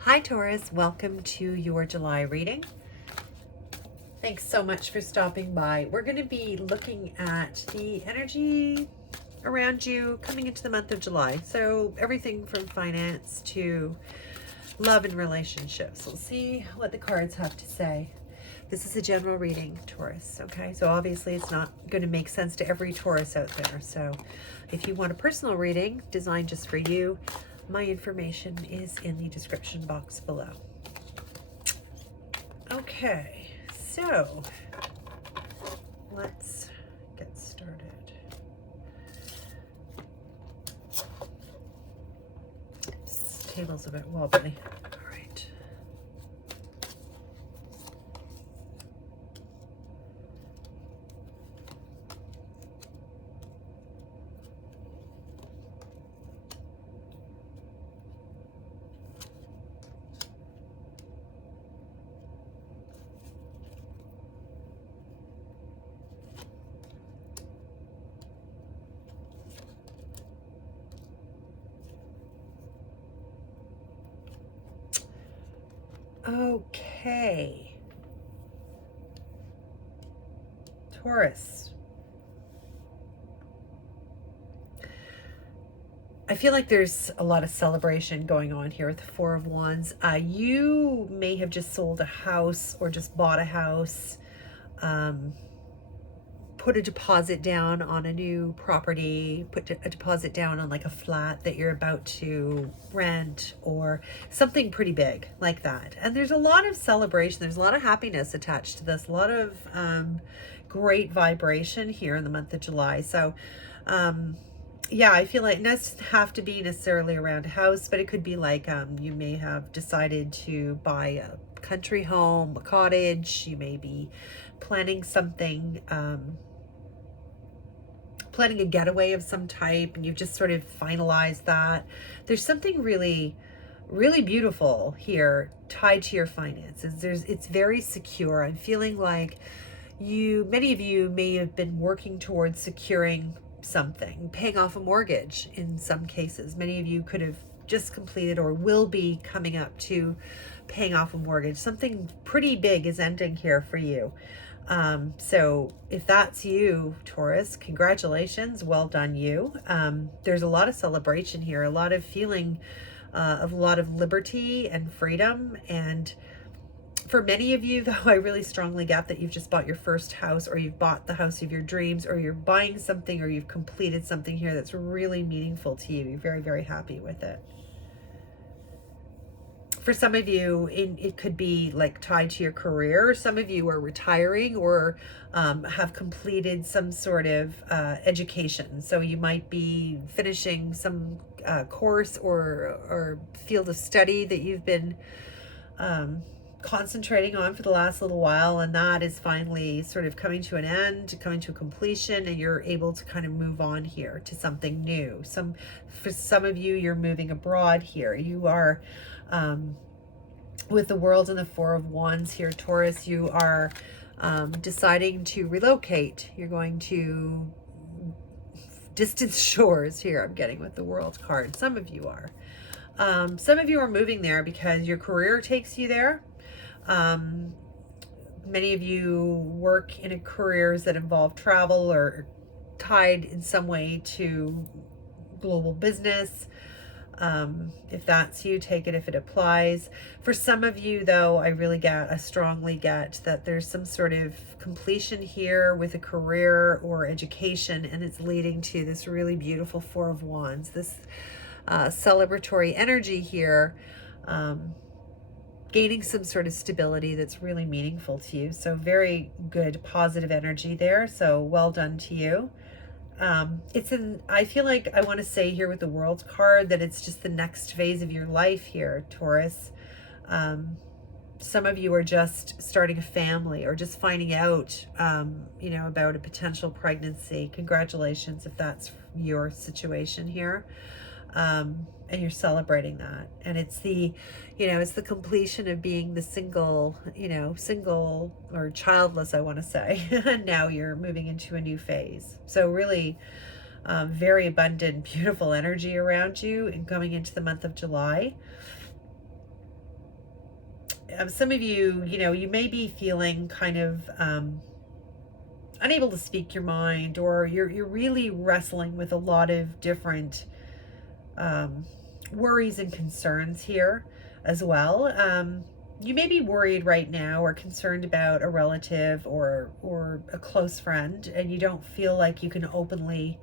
Hi Taurus, welcome to your July reading. Thanks so much for stopping by. We're going to be looking at the energy around you coming into the month of July. So everything from finance to love and relationships. We'll see what the cards have to say. This is a general reading, Taurus, okay? So obviously it's not going to make sense to every Taurus out there. So if you want a personal reading designed just for you, my information is in the description box below. Okay, so let's get started. This table's a bit wobbly. All right. Okay. Taurus. I feel like there's a lot of celebration going on here with the Four of Wands. You may have just sold a house or just bought a house, put a deposit down on a new property, put a deposit down on like a flat that you're about to rent or something pretty big like that. And there's a lot of celebration. There's a lot of happiness attached to this, a lot of great vibration here in the month of July. So, yeah, I feel like it doesn't have to be necessarily around a house, but it could be like you may have decided to buy a country home, a cottage. You may be planning something, planning a getaway of some type, and you've just sort of finalized that. There's something really, really beautiful here tied to your finances. It's very secure. I'm feeling like many of you may have been working towards securing something, paying off a mortgage in some cases. Many of you could have just completed or will be coming up to paying off a mortgage. Something pretty big is ending here for you. So if that's you, Taurus, congratulations. Well done, you. There's a lot of celebration here, a lot of feeling of a lot of liberty and freedom. And for many of you, though, I really strongly get that you've just bought your first house, or you've bought the house of your dreams, or you're buying something, or you've completed something here that's really meaningful to you. You're very, very happy with it. For some of you, it could be like tied to your career. Some of you are retiring or have completed some sort of education. So you might be finishing some course or field of study that you've been concentrating on for the last little while, and that is finally sort of coming to an end, coming to a completion, and you're able to kind of move on here to something new. For some of you, you're moving abroad here. You are with the World and the Four of Wands here, Taurus, you are deciding to relocate. You're going to distant shores here, I'm getting with the World card. Some of you are. Some of you are moving there because your career takes you there. Many of you work in careers that involve travel or tied in some way to global business. If that's you, take it if it applies. For some of you, though, I strongly get that there's some sort of completion here with a career or education, and it's leading to this really beautiful Four of Wands, this celebratory energy here, gaining some sort of stability that's really meaningful to you. So very good, positive energy there. So well done to you. I feel like I want to say here with the World card that it's just the next phase of your life here, Taurus. Some of you are just starting a family or just finding out, about a potential pregnancy. Congratulations if that's your situation here. And you're celebrating that. And it's it's the completion of being the single or childless, I want to say. And now you're moving into a new phase. So really very abundant, beautiful energy around you and coming into the month of July. Some of you, you may be feeling kind of unable to speak your mind, or you're really wrestling with a lot of different worries and concerns here as well. You may be worried right now or concerned about a relative or a close friend, and you don't feel like you can openly.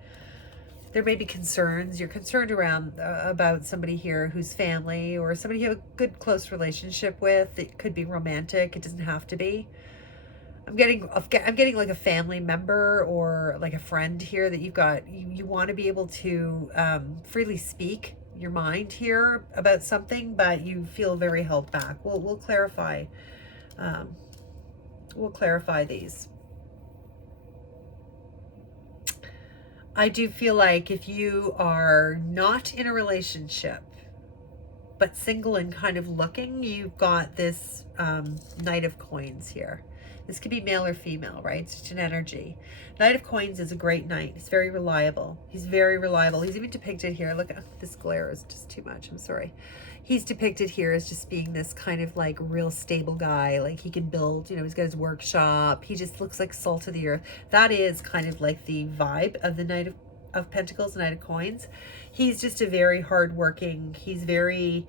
There may be concerns. You're concerned around about somebody here who's family, or somebody you have a good close relationship with. It could be romantic. It doesn't have to be. I'm getting like a family member or like a friend here that you've got. You want to be able to freely speak your mind here about something, but you feel very held back. We'll clarify. We'll clarify these. I do feel like if you are not in a relationship, but single and kind of looking, you've got this Knight of Coins here. This could be male or female, right? It's just an energy. Knight of Coins is a great knight. He's very reliable. He's very reliable. He's even depicted here. Look, this glare is just too much. I'm sorry. He's depicted here as just being this kind of like real stable guy. Like he can build, he's got his workshop. He just looks like salt of the earth. That is kind of like the vibe of the Knight of Pentacles, Knight of Coins. He's just a very hardworking, he's very,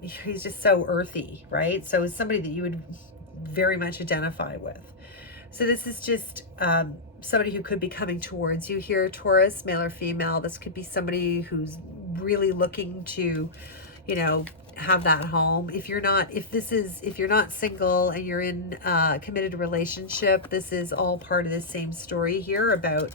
he's just so earthy, right? So it's somebody that you would very much identify with. So this is just somebody who could be coming towards you here, Taurus, male or female. This could be somebody who's really looking to, have that home. If you're not single and you're in a committed relationship, this is all part of the same story here about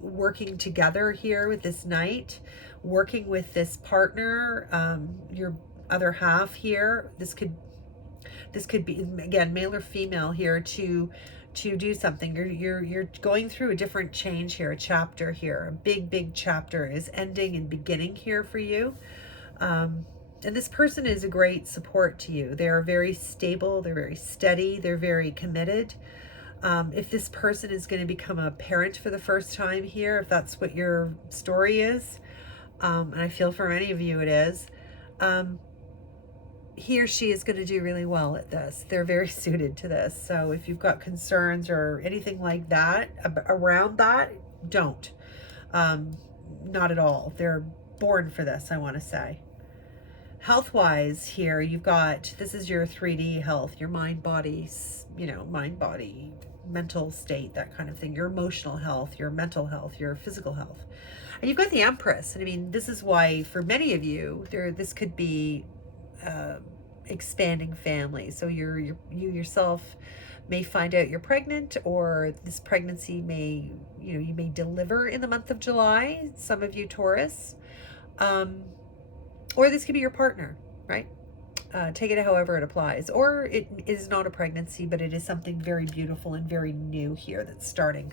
working together here with this knight, working with this partner, your other half here. This could be, again, male or female here to do something. You're going through a different change here, a chapter here. A big chapter is ending and beginning here for you. And this person is a great support to you. They are very stable, they're very steady, they're very committed. If this person is going to become a parent for the first time here, if that's what your story is, and I feel for many of you it is, he or she is going to do really well at this. They're very suited to this. So if you've got concerns or anything like that around that, don't. Not at all. They're born for this, I want to say. Health-wise here, you've got, this is your 3D health, your mind, body, mental state, that kind of thing, your emotional health, your mental health, your physical health. And you've got the Empress. And I mean, this is why for many of you, this could be expanding family. So you yourself may find out you're pregnant, or this pregnancy may, you may deliver in the month of July, some of you Taurus. Or this could be your partner, right? Take it however it applies. Or it is not a pregnancy, but it is something very beautiful and very new here that's starting.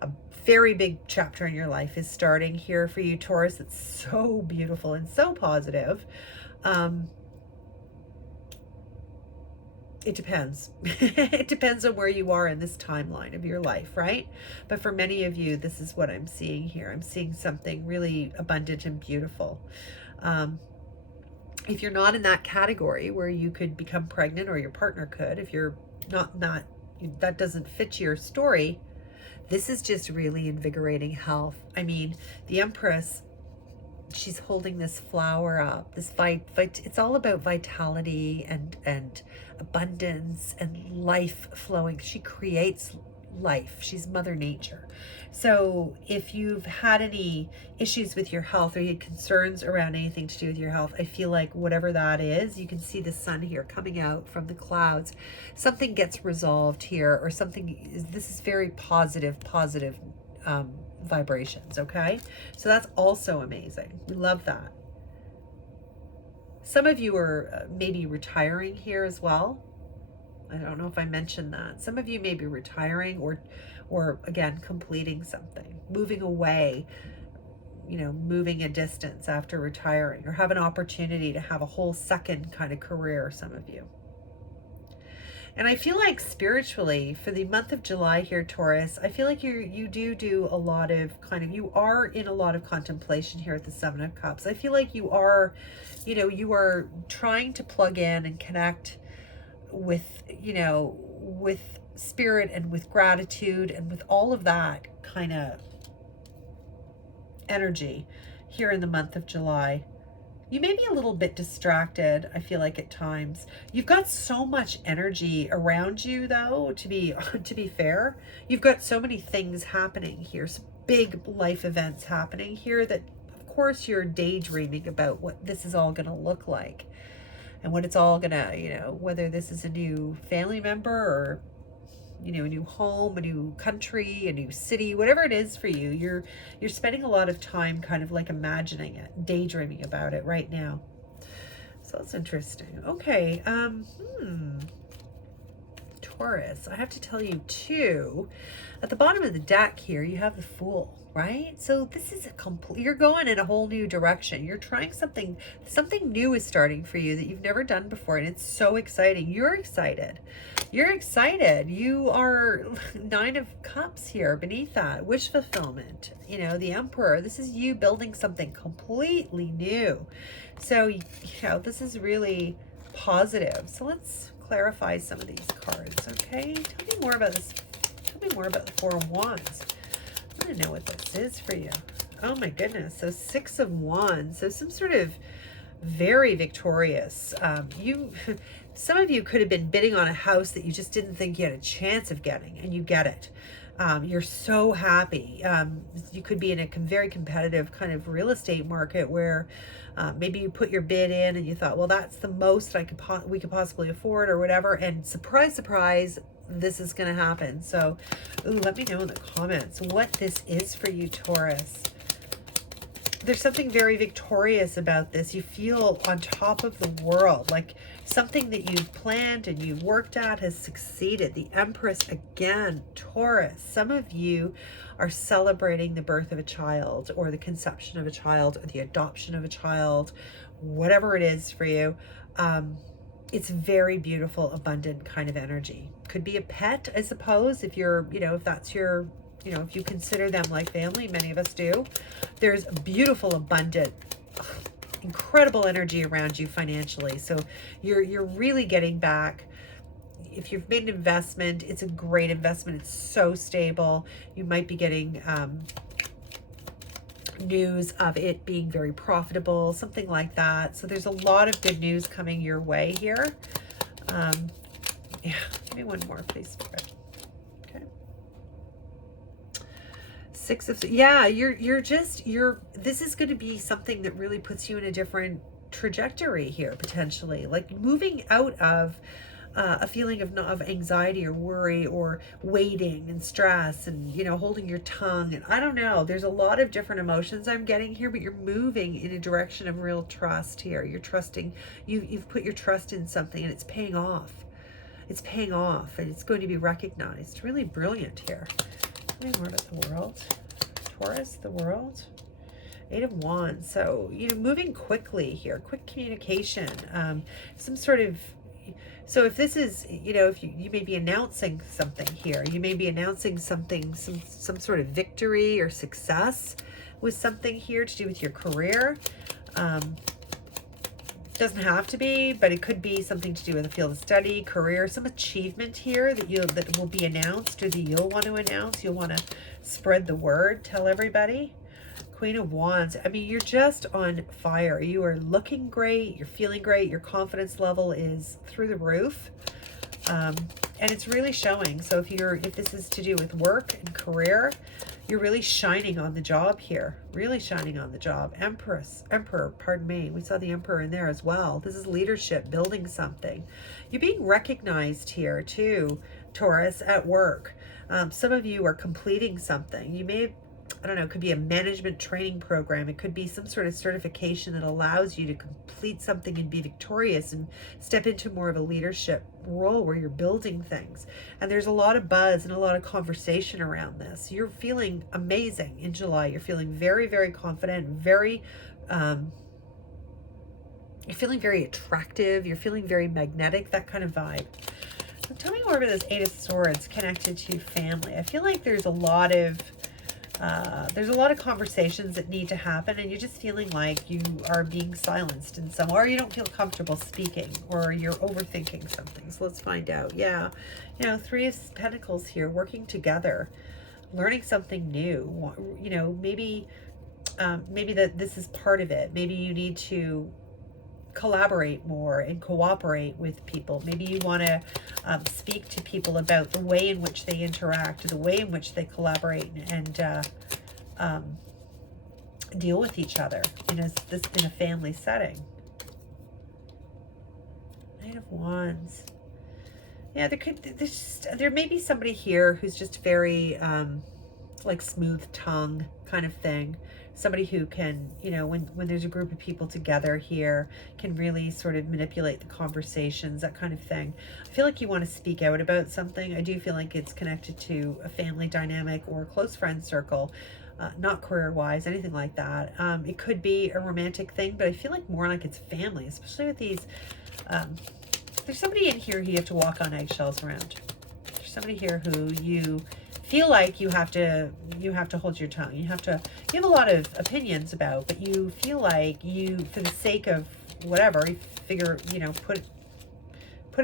A very big chapter in your life is starting here for you, Taurus. It's so beautiful and so positive. It depends. It depends on where you are in this timeline of your life, right? But for many of you, this is what I'm seeing here. I'm seeing something really abundant and beautiful. If you're not in that category where you could become pregnant, or your partner could, if you're not that doesn't fit your story, this is just really invigorating health. I mean, the Empress, she's holding this flower up, this it's all about vitality and abundance and life flowing. She creates life. She's Mother Nature. So if you've had any issues with your health, or you had concerns around anything to do with your health, I feel like whatever that is, you can see the sun here coming out from the clouds. Something gets resolved here, or this is very positive vibrations, okay? So that's also amazing. We love that. Some of you are maybe retiring here as well. I don't know if I mentioned that. Some of you may be retiring, or again, completing something, moving away, moving a distance after retiring, or have an opportunity to have a whole second kind of career, some of you. And I feel like spiritually for the month of July here, Taurus, I feel like you do a lot of kind of, you are in a lot of contemplation here at the Seven of Cups. I feel like you are, you know, you are trying to plug in and connect with, you know, with spirit and with gratitude and with all of that kind of energy here in the month of July. You may be a little bit distracted, I feel like, at times. You've got so much energy around you, though, to be fair. You've got so many things happening here, some big life events happening here that, of course, you're daydreaming about what this is all going to look like and what it's all going to, you know, whether this is a new family member or, you know, a new home, a new country, a new city, whatever it is for you, you're spending a lot of time kind of like imagining it, daydreaming about it right now. So that's interesting. Okay, Taurus, I have to tell you too, at the bottom of the deck here, you have the Fool, right? So this is a complete, you're going in a whole new direction. You're trying something new is starting for you that you've never done before. And it's so exciting. You're excited. You're excited. You are Nine of Cups here beneath that. Wish fulfillment, you know, the Emperor. This is you building something completely new. So, you know, this is really positive. So let's clarify some of these cards, okay? Tell me more about this. Tell me more about the Four of Wands. I want to know what this is for you. Oh my goodness. So Six of Wands. So some sort of very victorious. Some of you could have been bidding on a house that you just didn't think you had a chance of getting, and you get it. You're so happy. You could be in a very competitive kind of real estate market where maybe you put your bid in and you thought, well, that's the most we could possibly afford or whatever. And surprise, surprise, this is going to happen. So let me know in the comments what this is for you, Taurus. There's something very victorious about this. You feel on top of the world, like something that you've planned and you worked at has succeeded. The Empress again, Taurus. Some of you are celebrating the birth of a child or the conception of a child or the adoption of a child, whatever it is for you. It's very beautiful, abundant kind of energy. Could be a pet, I suppose, if you're, you know, if that's your, you know, if you consider them like family, many of us do. There's beautiful, abundant, incredible energy around you financially. So you're really getting back. If you've made an investment, it's a great investment. It's so stable. You might be getting news of it being very profitable, something like that. So there's a lot of good news coming your way here. Yeah, give me one more, please. Okay. Six of, yeah, this is going to be something that really puts you in a different trajectory here, potentially, like moving out of a feeling of anxiety or worry or waiting and stress and, you know, holding your tongue. And I don't know, there's a lot of different emotions I'm getting here, but you're moving in a direction of real trust here. You're trusting, you've put your trust in something and it's paying off. It's paying off and it's going to be recognized. Really brilliant here. Tell me more about the World. Taurus, the World. Eight of Wands. So, you know, moving quickly here, quick communication, some sort of, so if this is, you know, if you may be announcing something here, you may be announcing something, some sort of victory or success with something here to do with your career. Doesn't have to be, but it could be something to do with a field of study, career, some achievement here that will be announced or that you'll want to announce. You'll want to spread the word, tell everybody. Queen of Wands. I mean, you're just on fire. You are looking great. You're feeling great. Your confidence level is through the roof. And it's really showing. So if this is to do with work and career, you're really shining on the job here. Really shining on the job. Emperor, pardon me. We saw the Emperor in there as well. This is leadership, building something. You're being recognized here too, Taurus, at work. Some of you are completing something. You may have, I don't know, it could be a management training program. It could be some sort of certification that allows you to complete something and be victorious and step into more of a leadership role where you're building things. And there's a lot of buzz and a lot of conversation around this. You're feeling amazing in July. You're feeling very, very confident, very, you're feeling very attractive. You're feeling very magnetic, that kind of vibe. Tell me more about this Eight of Swords connected to family. I feel like there's a lot of conversations that need to happen, and you're just feeling like you are being silenced in some, or you don't feel comfortable speaking, or you're overthinking something. So let's find out. Yeah, you know, Three of Pentacles here, working together, learning something new. You know, maybe that this is part of it. Maybe you need to collaborate more and cooperate with people. Maybe you want to speak to people about the way in which they interact, the way in which they collaborate, and deal with each other in a family setting. Knight of Wands. Yeah, there may be somebody here who's just very like smooth tongue kind of thing. Somebody who can, you know, when there's a group of people together here, can really sort of manipulate the conversations, that kind of thing. I feel like you want to speak out about something. I do feel like it's connected to a family dynamic or a close friend circle, not career-wise, anything like that. It could be a romantic thing, but I feel like more like it's family, especially with these. There's somebody in here who you have to walk on eggshells around. There's somebody here who you feel like you have to hold your tongue. You have a lot of opinions about, but you feel like you, for the sake of whatever, you figure, you know, put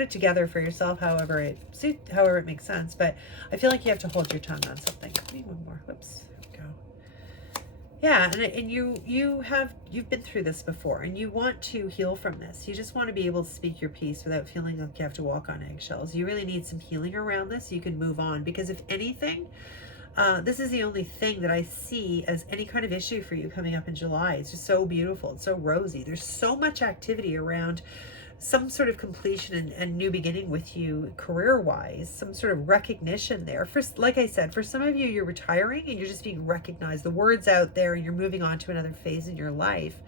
it together for yourself however it makes sense. But I feel like you have to hold your tongue on something. Give me one more. Whoops. Yeah, and you've been through this before, and you want to heal from this. You just want to be able to speak your piece without feeling like you have to walk on eggshells. You really need some healing around this so you can move on, because if anything, this is the only thing that I see as any kind of issue for you coming up in July. It's just so beautiful. It's so rosy. There's so much activity around some sort of completion and new beginning with you career-wise, some sort of recognition there. Like I said, for some of you, you're retiring and you're just being recognized. The word's out there and you're moving on to another phase in your life.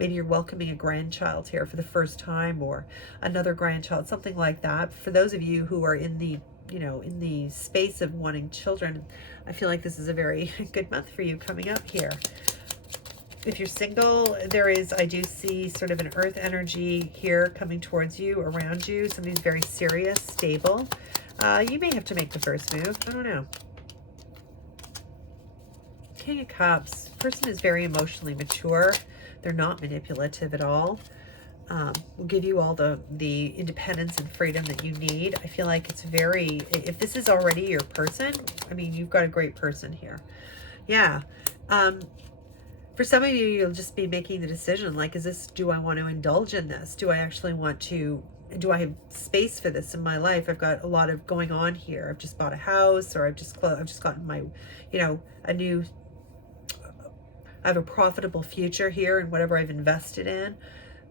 Maybe you're welcoming a grandchild here for the first time, or another grandchild, something like that. For those of you who are in the, you know, in the space of wanting children, I feel like this is a very good month for you coming up here. If you're single, I do see sort of an earth energy here coming towards you, around you. Somebody's very serious, stable. You may have to make the first move. I don't know. King of Cups. Person is very emotionally mature. They're not manipulative at all. Will give you all the independence and freedom that you need. I feel like it's very, if this is already your person, I mean, you've got a great person here. Yeah. For some of you, you'll just be making the decision, like, do I want to indulge in this? Do I actually want to, do I have space for this in my life? I've got a lot of going on here. I've just bought a house, or I've just gotten my, you know, I have a profitable future here in whatever I've invested in.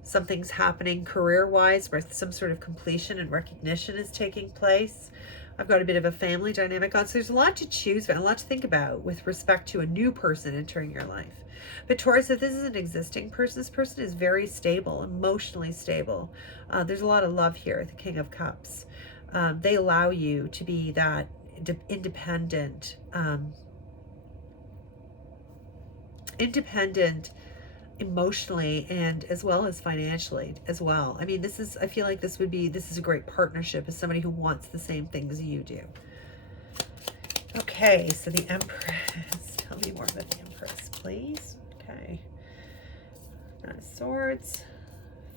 Something's happening career-wise where some sort of completion and recognition is taking place. I've got a bit of a family dynamic on. So there's a lot to choose about, a lot to think about with respect to a new person entering your life. But Taurus, if this is an existing person, this person is very stable, emotionally stable. There's a lot of love here, the King of Cups. They allow you to be that independent, emotionally, and as well as financially as well. I mean, I feel like this is a great partnership as somebody who wants the same things you do. Okay, so the Empress. Tell me more about the Empress, please. Okay. Nine of Swords,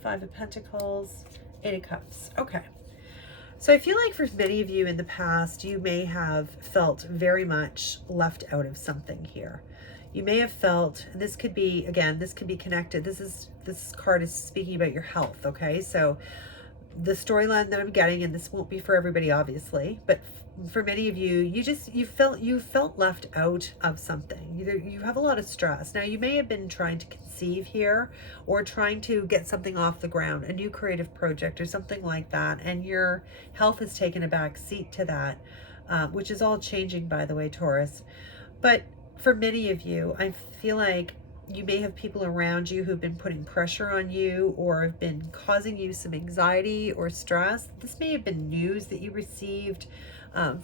Five of Pentacles, Eight of Cups. Okay. So I feel like for many of you in the past, you may have felt very much left out of something here. You may have felt, and this could be, again, this could be connected. This card is speaking about your health, okay? So the storyline that I'm getting, and this won't be for everybody, obviously, but for many of you, you felt left out of something. You have a lot of stress. Now, you may have been trying to conceive here, or trying to get something off the ground, a new creative project or something like that, and your health has taken a back seat to that, which is all changing, by the way, Taurus. But for many of you, I feel like you may have people around you who've been putting pressure on you, or have been causing you some anxiety or stress. This may have been news that you received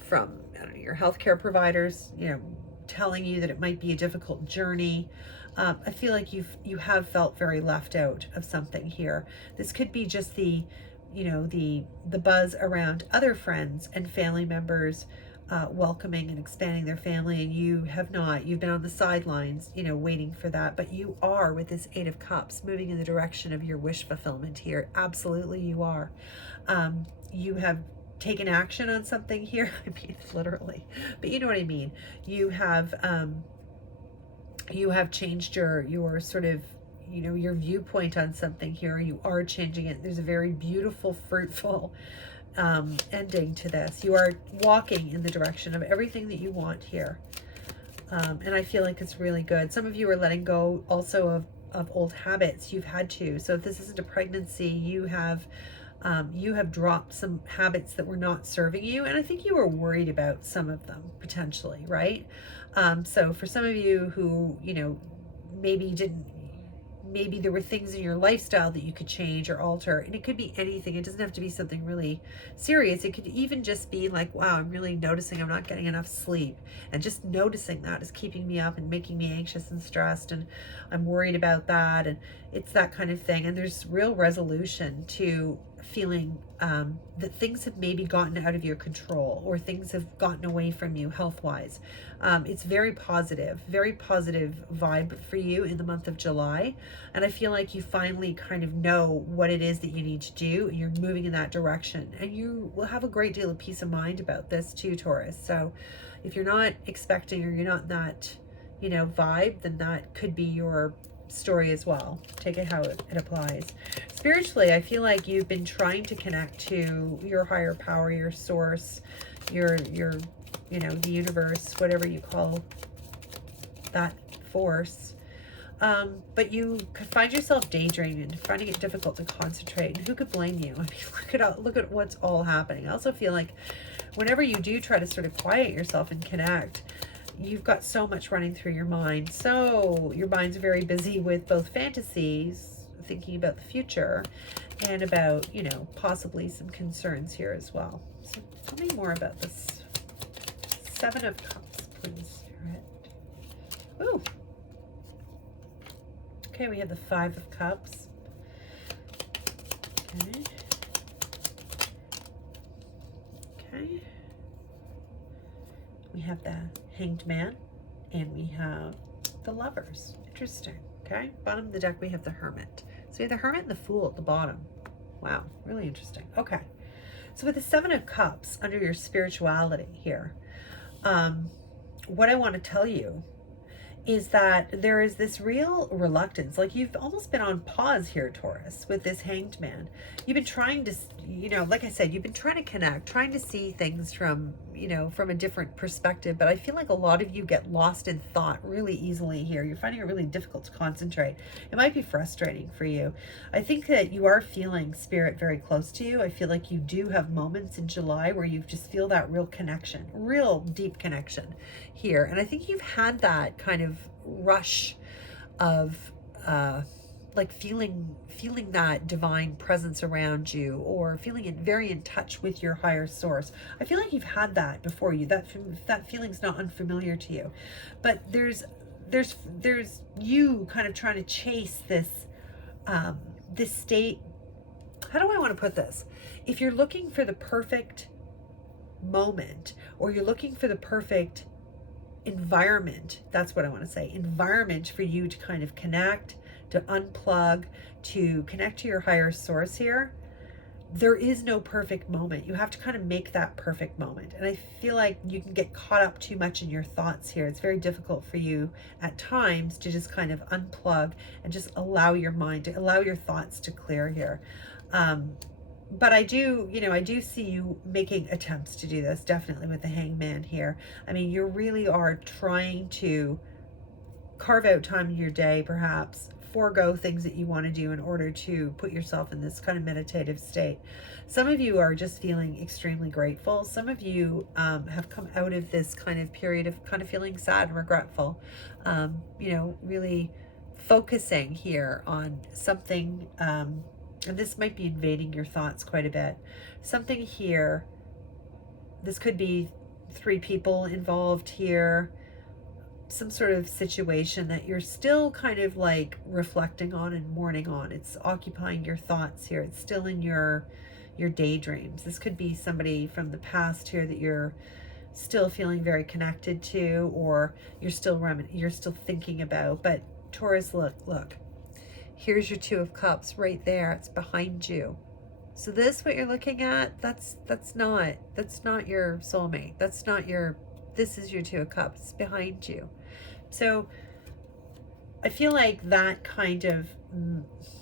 from, I don't know, your healthcare providers, you know, telling you that it might be a difficult journey. I feel like you have felt very left out of something here. This could be just the, you know, the buzz around other friends and family members welcoming and expanding their family, and you have not. You've been on the sidelines, you know, waiting for that, but you are, with this Eight of Cups, moving in the direction of your wish fulfillment here. Absolutely, you are. You have taken action on something here. I mean, literally, but you know what I mean. You have changed your sort of, you know, your viewpoint on something here. You are changing it. There's a very beautiful, fruitful ending to this. You are walking in the direction of everything that you want here. And I feel like it's really good. Some of you are letting go also of old habits. You've had to. So if this isn't a pregnancy, you have dropped some habits that were not serving you. And I think you were worried about some of them potentially, right? So for some of you who, you know, maybe there were things in your lifestyle that you could change or alter, and it could be anything. It doesn't have to be something really serious. It could even just be like, wow, I'm really noticing I'm not getting enough sleep, and just noticing that is keeping me up and making me anxious and stressed, and I'm worried about that, and it's that kind of thing. And there's real resolution to feeling that things have maybe gotten out of your control, or things have gotten away from you health-wise. It's very positive vibe for you in the month of July. And I feel like you finally kind of know what it is that you need to do. You're moving in that direction, and you will have a great deal of peace of mind about this too, Taurus. So if you're not expecting, or you're not in that, you know, vibe, then that could be your story as well. Take it how it applies. Spiritually, I feel like you've been trying to connect to your higher power, your source, your you know, the universe, whatever you call that force. But you could find yourself daydreaming, finding it difficult to concentrate. And who could blame you? I mean, look at what's all happening. I also feel like whenever you do try to sort of quiet yourself and connect, you've got so much running through your mind. So your mind's very busy with both fantasies, thinking about the future, and about, you know, possibly some concerns here as well. So tell me more about this Seven of Cups, please, Spirit. Ooh. Okay, we have the Five of Cups. Okay. Okay. We have the Hanged Man, and we have the Lovers. Interesting. Okay. Bottom of the deck, we have the Hermit. So we have the Hermit and the Fool at the bottom. Wow. Really interesting. Okay. So with the Seven of Cups under your spirituality here, what I want to tell you is that there is this real reluctance. Like, you've almost been on pause here, Taurus, with this Hanged Man. You've been trying to, you know, like I said, you've been trying to connect, trying to see things from, you know, from a different perspective. But I feel like a lot of you get lost in thought really easily here. You're finding it really difficult to concentrate. It might be frustrating for you. I think that you are feeling Spirit very close to you. I feel like you do have moments in July where you just feel that real connection, real deep connection here. And I think you've had that kind of rush of like feeling that divine presence around you, or feeling it very in touch with your higher source. I feel like you've had that before you. That feeling's not unfamiliar to you, but there's you kind of trying to chase this this state. How do I want to put this? If you're looking for the perfect moment, or you're looking for the perfect environment, that's what I want to say, environment for you to kind of connect, to unplug, to connect to your higher source here, there is no perfect moment. You have to kind of make that perfect moment. And I feel like you can get caught up too much in your thoughts here. It's very difficult for you at times to just kind of unplug and just allow your mind to, allow your thoughts to clear here. But I do, you know, I do see you making attempts to do this, definitely with the Hangman here. I mean, you really are trying to carve out time in your day, perhaps forego things that you want to do in order to put yourself in this kind of meditative state. Some of you are just feeling extremely grateful. Some of you have come out of this kind of period of kind of feeling sad and regretful, you know, really focusing here on something, and this might be invading your thoughts quite a bit. Something here, this could be 3 people involved here, some sort of situation that you're still kind of like reflecting on and mourning on. It's occupying your thoughts here. It's still in your your daydreams. This could be somebody from the past here that you're still feeling very connected to, or you're still thinking about. But Taurus, look, here's your Two of Cups right there. It's behind you. So this, what you're looking at, that's not your soulmate. This is your Two of Cups behind you. So I feel like that kind of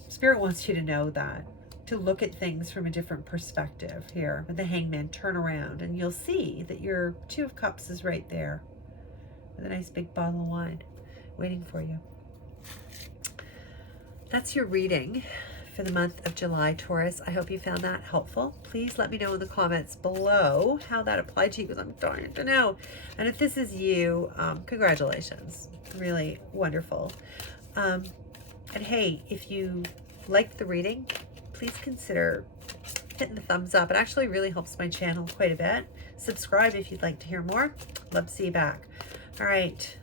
Spirit wants you to know that, to look at things from a different perspective here. With the Hangman, turn around and you'll see that your Two of Cups is right there with a nice big bottle of wine waiting for you. That's your reading for the month of July, Taurus. I hope you found that helpful. Please let me know in the comments below how that applied to you, because I'm dying to know. And if this is you, congratulations. Really wonderful. And hey, if you liked the reading, please consider hitting the thumbs up. It actually really helps my channel quite a bit. Subscribe if you'd like to hear more. Love to see you back. All right,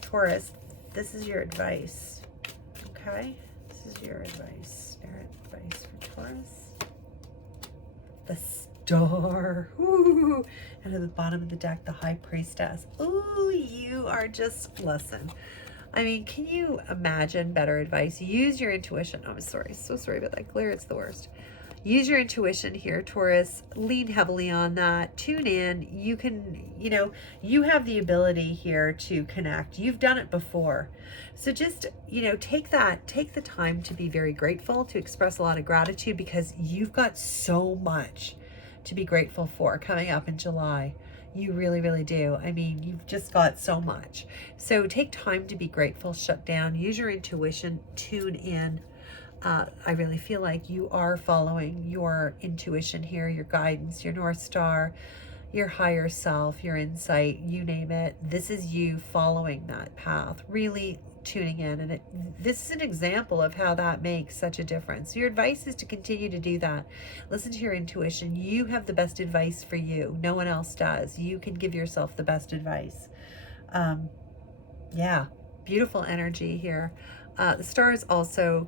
Taurus, this is your advice. Okay, this is your advice, Spirit advice for Taurus. The Star. Ooh. And at the bottom of the deck, the High Priestess. Ooh, you are just, listen. I mean, can you imagine better advice? Use your intuition. Oh, I'm sorry. So sorry about that glare. It's the worst. Use your intuition here, Taurus. Lean heavily on that. Tune in. You can, you have the ability here to connect. You've done it before. So just, take the time to be very grateful, to express a lot of gratitude, because you've got so much to be grateful for coming up in July. You really, really do. I mean, you've just got so much. So take time to be grateful, shut down, use your intuition, tune in. I really feel like you are following your intuition here, your guidance, your North Star, your higher self, your insight, you name it. This is you following that path, really tuning in. And this is an example of how that makes such a difference. Your advice is to continue to do that. Listen to your intuition. You have the best advice for you. No one else does. You can give yourself the best advice. Yeah, beautiful energy here. The stars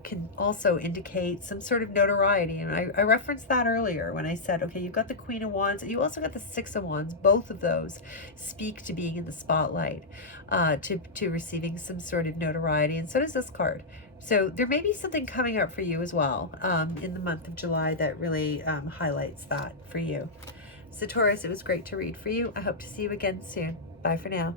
can also indicate some sort of notoriety, and I referenced that earlier when I said, okay, you've got the Queen of Wands, you also got the Six of Wands. Both of those speak to being in the spotlight, to receiving some sort of notoriety, and so does this card. So there may be something coming up for you as well in the month of July that really highlights that for you. So Taurus, it was great to read for you. I hope to see you again soon. Bye for now.